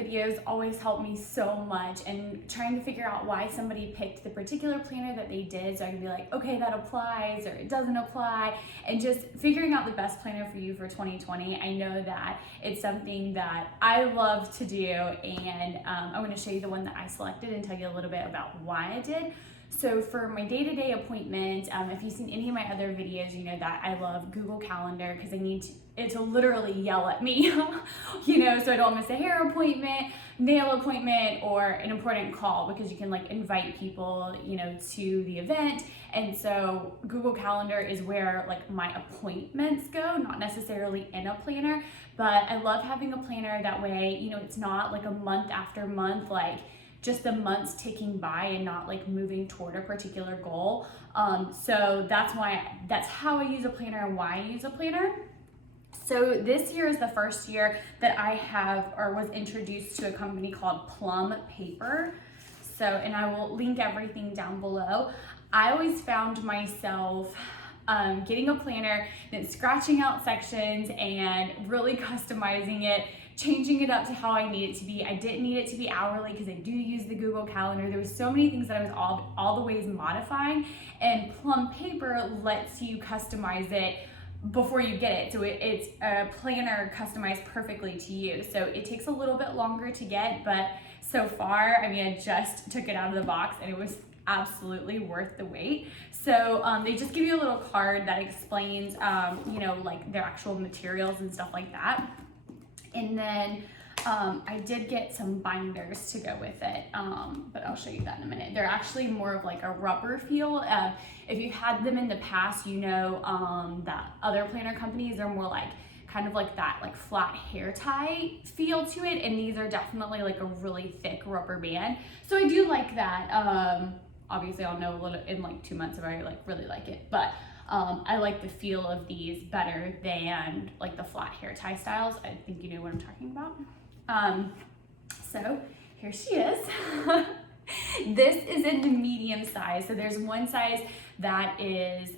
videos always help me so much, and trying to figure out why somebody picked the particular planner that they did, so I can be like, okay, that applies or it doesn't apply, and just figuring out the best planner for you for 2020. I know that it's something that I love to do, and I'm going to show you the one that I selected and tell you a little bit about why I did. So for my day-to-day appointment, if you've seen any of my other videos, you know that I love Google Calendar because I need it to literally yell at me, you know, so I don't miss a hair appointment, nail appointment, or an important call, because you can like invite people, you know, to the event. And so Google Calendar is where like my appointments go, not necessarily in a planner, but I love having a planner that way, you know, it's not like a month after month, like just the months ticking by and not like moving toward a particular goal. So that's how I use a planner and why I use a planner. So this year is the first year that I have or was introduced to a company called Plum Paper. So, and I will link everything down below. I always found myself getting a planner, then scratching out sections and really customizing it, changing it up to how I need it to be. I didn't need it to be hourly because I do use the Google Calendar. There was so many things that I was all the ways modifying, and Plum Paper lets you customize it before you get it. So it's a planner customized perfectly to you. So it takes a little bit longer to get, but so far, I mean, I just took it out of the box and it was absolutely worth the wait. So they just give you a little card that explains, you know, like their actual materials and stuff like that. And then I did get some binders to go with it, but I'll show you that in a minute. They're actually more of like a rubber feel. If you've had them in the past, you know that other planner companies are more like kind of like that like flat hair tie feel to it, and these are definitely like a really thick rubber band. So I do like that. Obviously I'll know a little in like 2 months if I like really like it, but I like the feel of these better than like the flat hair tie styles. I think you know what I'm talking about. So here she is. This is in the medium size. So there's one size that is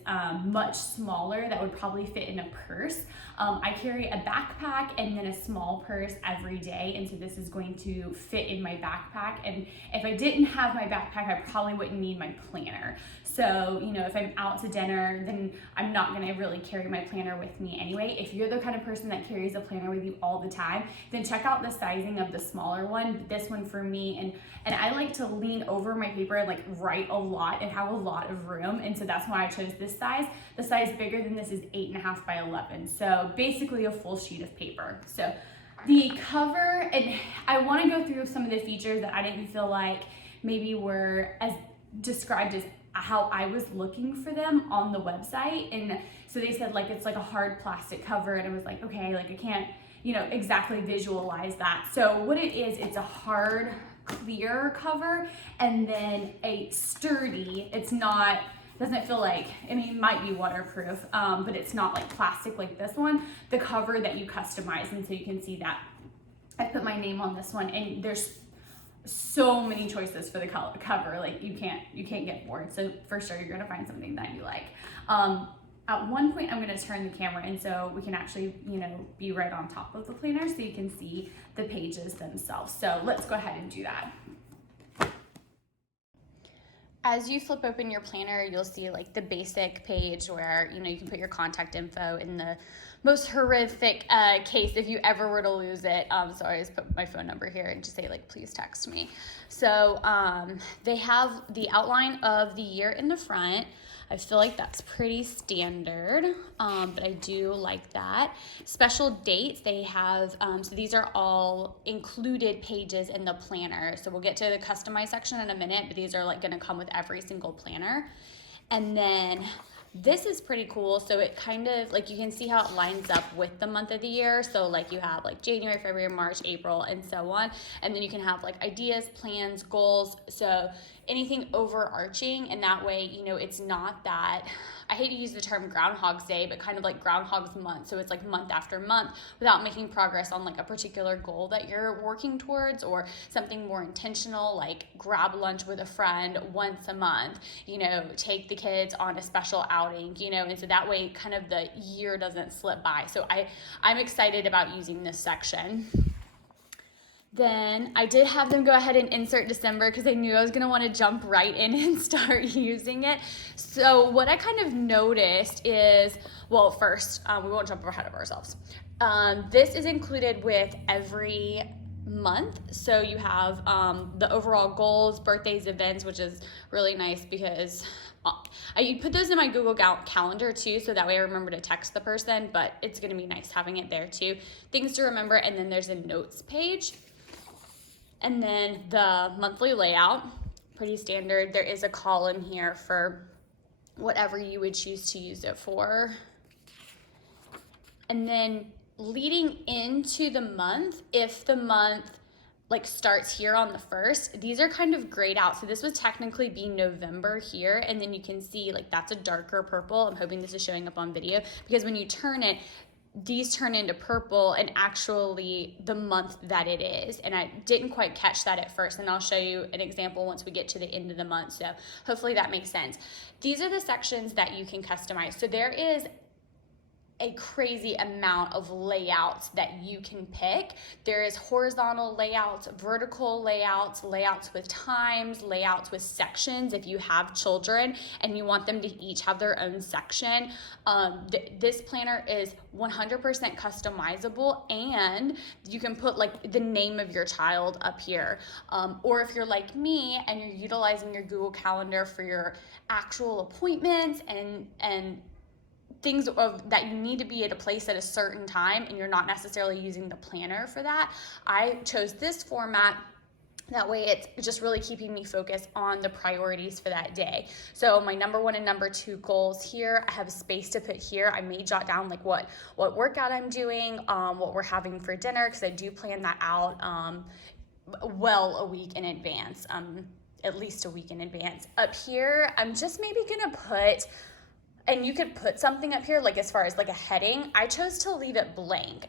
much smaller that would probably fit in a purse. I carry a backpack and then a small purse every day, and so this is going to fit in my backpack. And if I didn't have my backpack, I probably wouldn't need my planner. So, you know, if I'm out to dinner, then I'm not gonna really carry my planner with me anyway. If you're the kind of person that carries a planner with you all the time, then check out the sizing of the smaller one. This one for me, and I like to lean over my paper and like write a lot and have a lot of room, and so that's why I chose this size. The size bigger than this is 8.5 by 11, so basically a full sheet of paper. So the cover, and I want to go through some of the features that I didn't feel like maybe were as described as how I was looking for them on the website. And so they said like it's like a hard plastic cover, and I was like, okay, like I can't, you know, exactly visualize that. So what it is, it's a hard clear cover and then a sturdy, it's not, doesn't feel like, I mean, it might be waterproof, but it's not like plastic like this one, the cover that you customize. And so you can see that I put my name on this one, and there's so many choices for the cover, like you can't get bored. So for sure you're gonna find something that you like. At one point I'm gonna turn the camera, and so we can actually, you know, be right on top of the planner so you can see the pages themselves. So let's go ahead and do that. As you flip open your planner, you'll see like the basic page where, you know, you can put your contact info in the most horrific case if you ever were to lose it. So I always put my phone number here and just say like, please text me. So they have the outline of the year in the front. I feel like that's pretty standard, but I do like that. Special dates, they have, so these are all included pages in the planner. So we'll get to the customize section in a minute, but these are like gonna come with every single planner. And then this is pretty cool. So it kind of like, you can see how it lines up with the month of the year. So like you have like January, February, March, April, and so on. And then you can have like ideas, plans, goals. So anything overarching, and that way, you know, it's not that, I hate to use the term Groundhog's Day, but kind of like Groundhog's Month. So it's like month after month without making progress on like a particular goal that you're working towards, or something more intentional, like grab lunch with a friend once a month, you know, take the kids on a special outing, you know, and so that way kind of the year doesn't slip by. So I'm excited about using this section. Then I did have them go ahead and insert December because I knew I was going to want to jump right in and start using it. So what I kind of noticed is, well, first, we won't jump ahead of ourselves. This is included with every month. So you have the overall goals, birthdays, events, which is really nice because I put those in my Google Calendar too, so that way I remember to text the person, but it's going to be nice having it there too. Things to remember, and then there's a notes page. And then the monthly layout, pretty standard. There is a column here for whatever you would choose to use it for. And then leading into the month, if the month like starts here on the 1st, these are kind of grayed out. So this would technically be November here, and then you can see like that's a darker purple. I'm hoping this is showing up on video because when you turn it, these turn into purple and actually the month that it is. And I didn't quite catch that at first, and I'll show you an example once we get to the end of the month. So hopefully that makes sense. These are the sections that you can customize. So there is a crazy amount of layouts that you can pick. There is horizontal layouts, vertical layouts, layouts with times, layouts with sections if you have children and you want them to each have their own section. This planner is 100% customizable, and you can put like the name of your child up here. Or if you're like me and you're utilizing your Google Calendar for your actual appointments and things that you need to be at a place at a certain time and you're not necessarily using the planner for that, I chose this format. That way it's just really keeping me focused on the priorities for that day. So my number 1 and number 2 goals here, I have space to put here. I may jot down like what workout I'm doing, what we're having for dinner, because I do plan that out well a week in advance, at least a week in advance. Up here, I'm just maybe gonna put, and you could put something up here, like as far as like a heading. I chose to leave it blank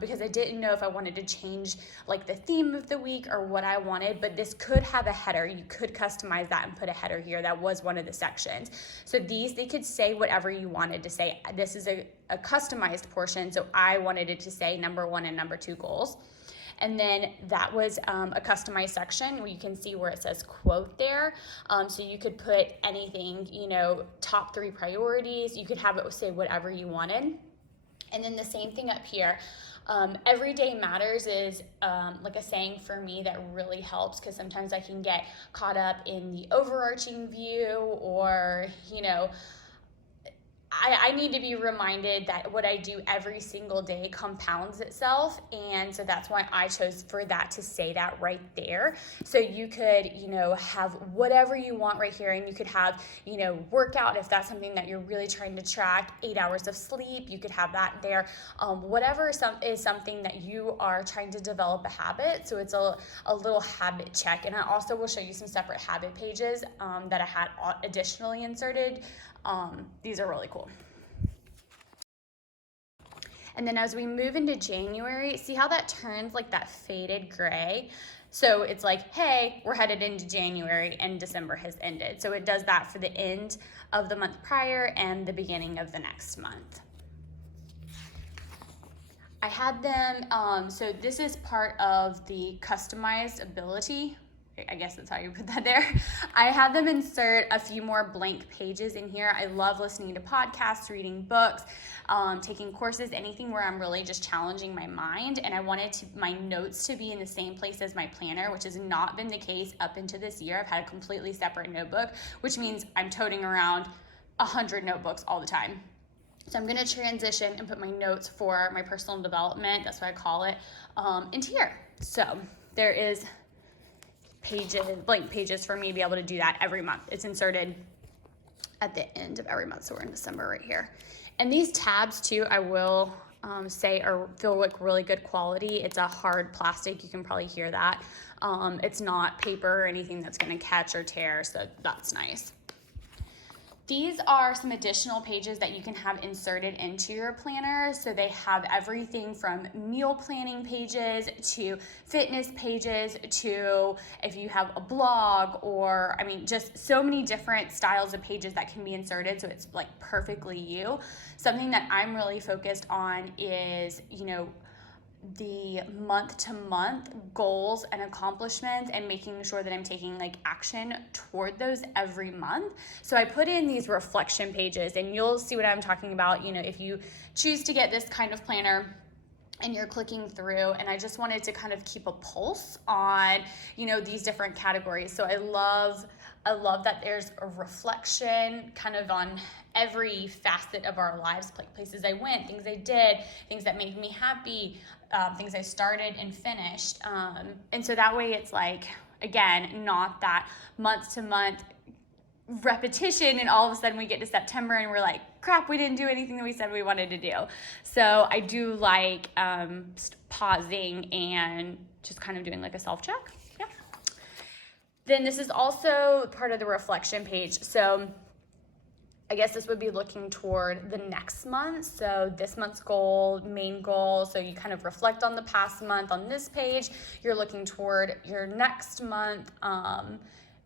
because I didn't know if I wanted to change like the theme of the week or what I wanted, but this could have a header. You could customize that and put a header here. That was one of the sections. So these, they could say whatever you wanted to say. This is a customized portion, so I wanted it to say number 1 and number 2 goals. And then that was a customized section where you can see where it says quote there. So you could put anything, you know, top 3 priorities. You could have it say whatever you wanted. And then the same thing up here. Everyday matters is like a saying for me that really helps, because sometimes I can get caught up in the overarching view, or, you know, I need to be reminded that what I do every single day compounds itself. And so that's why I chose for that to say that right there. So you could, you know, have whatever you want right here. And you could have, you know, workout, if that's something that you're really trying to track, 8 hours of sleep, you could have that there. Whatever is something that you are trying to develop a habit. So it's a little habit check. And I also will show you some separate habit pages that I had additionally inserted. These are really cool. And then as we move into January, see how that turns like that faded gray? So it's like, hey, we're headed into January and December has ended. So it does that for the end of the month prior and the beginning of the next month. I had them, so this is part of the customized ability. I guess that's how you put that there. I had them insert a few more blank pages in here. I love listening to podcasts, reading books, taking courses, anything where I'm really just challenging my mind. And I wanted my notes to be in the same place as my planner, which has not been the case up into this year. I've had a completely separate notebook, which means I'm toting around 100 notebooks all the time. So I'm gonna transition and put my notes for my personal development, that's what I call it, into here. So there is blank pages for me to be able to do that every month. It's inserted at the end of every month, so we're in December right here. And these tabs too, I will say feel like really good quality. It's a hard plastic, you can probably hear that. It's not paper or anything that's gonna catch or tear, so that's nice. These are some additional pages that you can have inserted into your planner. So they have everything from meal planning pages to fitness pages to if you have a blog, or I mean just so many different styles of pages that can be inserted, so it's like perfectly you. Something that I'm really focused on is, you know, the month to month goals and accomplishments and making sure that I'm taking like action toward those every month. So I put in these reflection pages, and you'll see what I'm talking about, you know, if you choose to get this kind of planner and you're clicking through. And I just wanted to kind of keep a pulse on, you know, these different categories. So I love that there's a reflection kind of on every facet of our lives, like places I went, things I did, things that made me happy, things I started and finished. And so that way it's like, again, not that month to month repetition and all of a sudden we get to September and we're like, crap, we didn't do anything that we said we wanted to do. So I do like pausing and just kind of doing like a self-check. Yeah. Then this is also part of the reflection page. So I guess this would be looking toward the next month. So this month's goal, main goal. So you kind of reflect on the past month on this page. You're looking toward your next month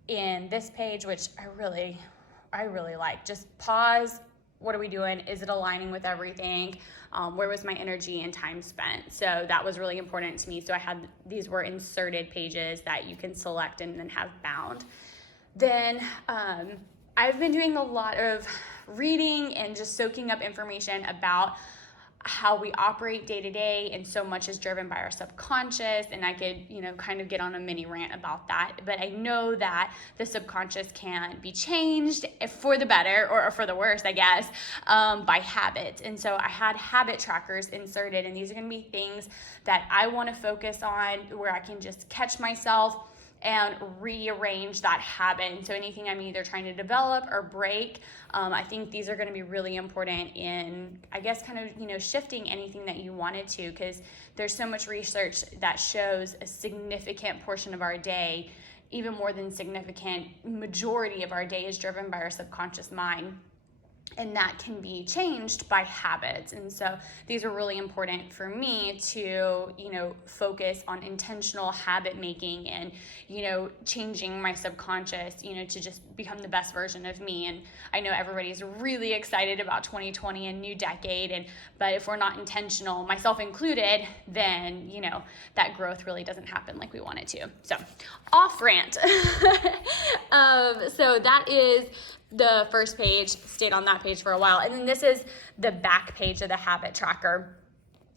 in this page, which I really like. Just pause. What are we doing? Is it aligning with everything? Where was my energy and time spent? So that was really important to me. So these were inserted pages that you can select and then have bound. Then I've been doing a lot of reading and just soaking up information about how we operate day to day, and so much is driven by our subconscious, and I could, you know, kind of get on a mini rant about that, but I know that the subconscious can be changed for the better or for the worse, I guess, by habits. And so I had habit trackers inserted, and these are going to be things that I want to focus on where I can just catch myself and rearrange that habit. And so anything I'm either trying to develop or break, I think these are going to be really important in, I guess, kind of, you know, shifting anything that you wanted to, because there's so much research that shows a significant portion of our day, even more than significant, majority of our day is driven by our subconscious mind. And that can be changed by habits. And so these are really important for me to, you know, focus on intentional habit making and, you know, changing my subconscious, you know, to just become the best version of me. And I know everybody's really excited about 2020 and new decade, but if we're not intentional, myself included, then, you know, that growth really doesn't happen like we want it to. So off rant. So that is the first page. Stayed on that page for a while. And then this is the back page of the habit tracker.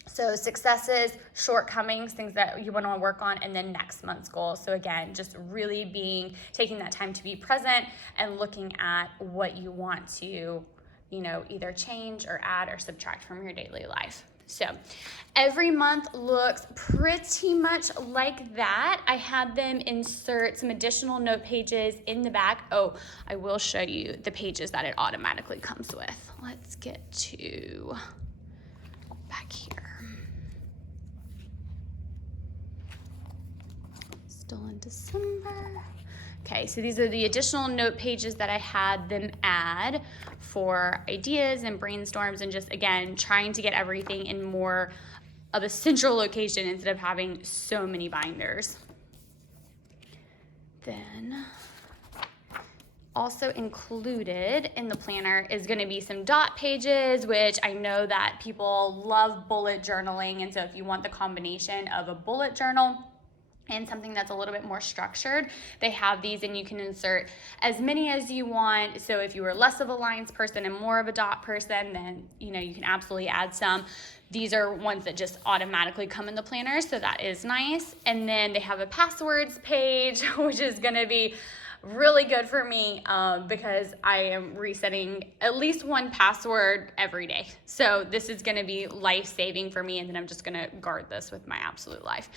So successes, shortcomings, things that you want to work on, and then next month's goals. So again, just really taking that time to be present and looking at what you want to, you know, either change or add or subtract from your daily life. So every month looks pretty much like that. I had them insert some additional note pages in the back. Oh, I will show you the pages that it automatically comes with. Let's get to back here. Still in December. Okay, so these are the additional note pages that I had them add for ideas and brainstorms, and just, again, trying to get everything in more of a central location instead of having so many binders. Then also included in the planner is going to be some dot pages, which I know that people love bullet journaling, and so if you want the combination of a bullet journal and something that's a little bit more structured, they have these, and you can insert as many as you want. So if you were less of a lines person and more of a dot person, then, you know, you can absolutely add some. These are ones that just automatically come in the planner, so that is nice. And then they have a passwords page, which is gonna be really good for me because I am resetting at least one password every day. So this is gonna be life-saving for me, and then I'm just gonna guard this with my absolute life.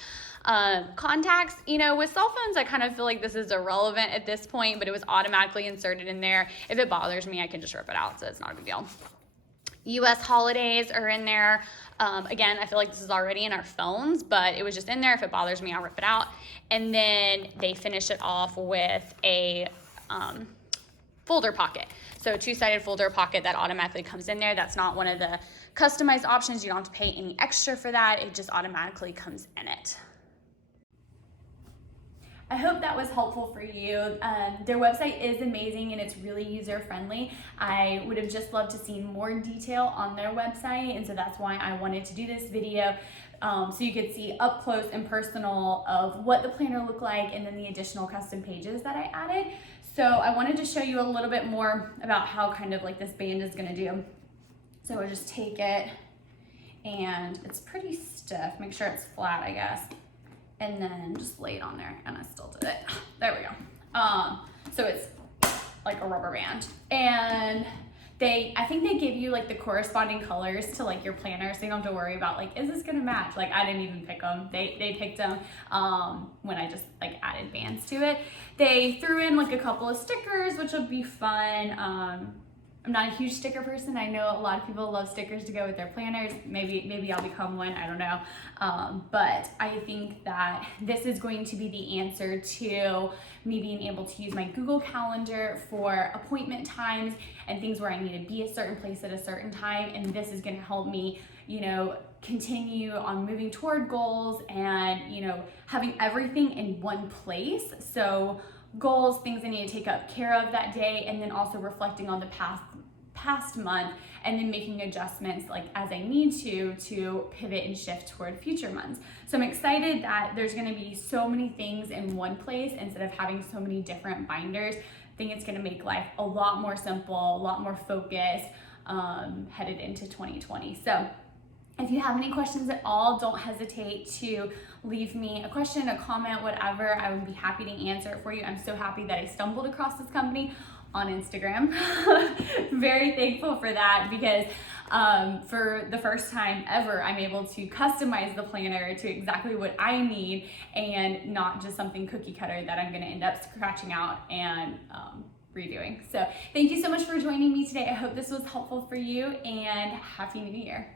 Contacts, you know, with cell phones, I kind of feel like this is irrelevant at this point, but it was automatically inserted in there. If it bothers me, I can just rip it out, so it's not a big deal. US holidays are in there. Again, I feel like this is already in our phones, but it was just in there. If it bothers me, I'll rip it out. And then they finish it off with a folder pocket. So a two-sided folder pocket that automatically comes in there. That's not one of the customized options. You don't have to pay any extra for that. It just automatically comes in it. I hope that was helpful for you. Their website is amazing and it's really user friendly. I would have just loved to see more detail on their website, and so that's why I wanted to do this video. So you could see up close and personal of what the planner looked like, and then the additional custom pages that I added. So I wanted to show you a little bit more about how kind of like this band is gonna do. So we'll just take it, and it's pretty stiff. Make sure it's flat, I guess. And then just lay it on there, and I still did it. There we go. So it's like a rubber band. And I think they give you like the corresponding colors to like your planner, so you don't have to worry about like, is this gonna match? Like I didn't even pick them. They picked them when I just like added bands to it. They threw in like a couple of stickers, which will be fun. I'm not a huge sticker person. I know a lot of people love stickers to go with their planners. Maybe I'll become one, I don't know. But I think that this is going to be the answer to me being able to use my Google Calendar for appointment times and things where I need to be a certain place at a certain time. And this is gonna help me, you know, continue on moving toward goals and, you know, having everything in one place. So goals, things I need to take up care of that day, and then also reflecting on the past month, and then making adjustments like as I need to pivot and shift toward future months. So I'm excited that there's gonna be so many things in one place instead of having so many different binders. I think it's gonna make life a lot more simple, a lot more focused, headed into 2020. So if you have any questions at all, don't hesitate to leave me a question, a comment, whatever. I would be happy to answer it for you. I'm so happy that I stumbled across this company on Instagram. Very thankful for that, because for the first time ever, I'm able to customize the planner to exactly what I need and not just something cookie cutter that I'm gonna end up scratching out and redoing. So thank you so much for joining me today. I hope this was helpful for you, and Happy New Year.